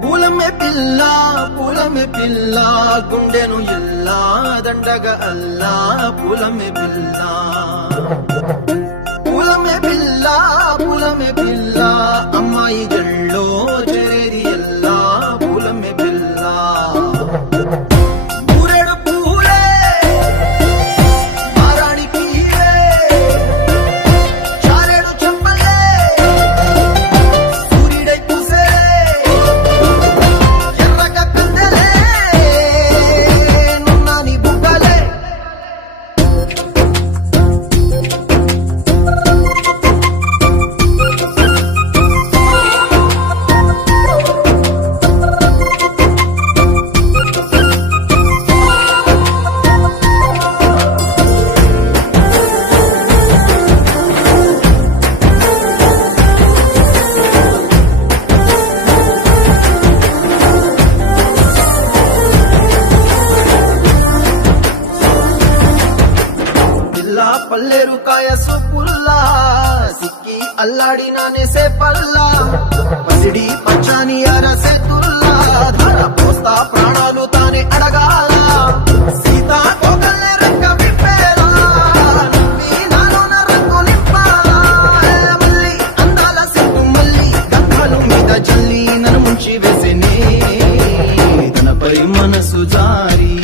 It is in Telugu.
పూలమే పిల్ల గుండెను ఎల్లా దండగా అల్లా పూలమే పిల్ల పూలమే పిల్ల అమ్మాయి జల్లో చేరేది ఎల్లా పూలమే పిల్ల ఊరేడు పూలే మారాణి కీలే చారేడు చెంపలే సూర్యుడై పూసే ఎర్రగా కందలే నున్నాని బుగ్గలే పల్లేరు కాయ సొప్పుల్లా సిక్కి అల్లాడినానే సే పల్లా పసిడి పచ్చాని అరసే తుల్లా ధర పోస్తా ప్రాణాలు తానే అడగాల సీతా కోకల్లే రంగ విప్పేలా నవ్వి నాలోన రంగు నింపాలా మల్లి అందాల సిగ్గు మల్లి గంధాలు మీద జల్లి నన్ను ముంచి వేసేనే తనపై మనసు జారి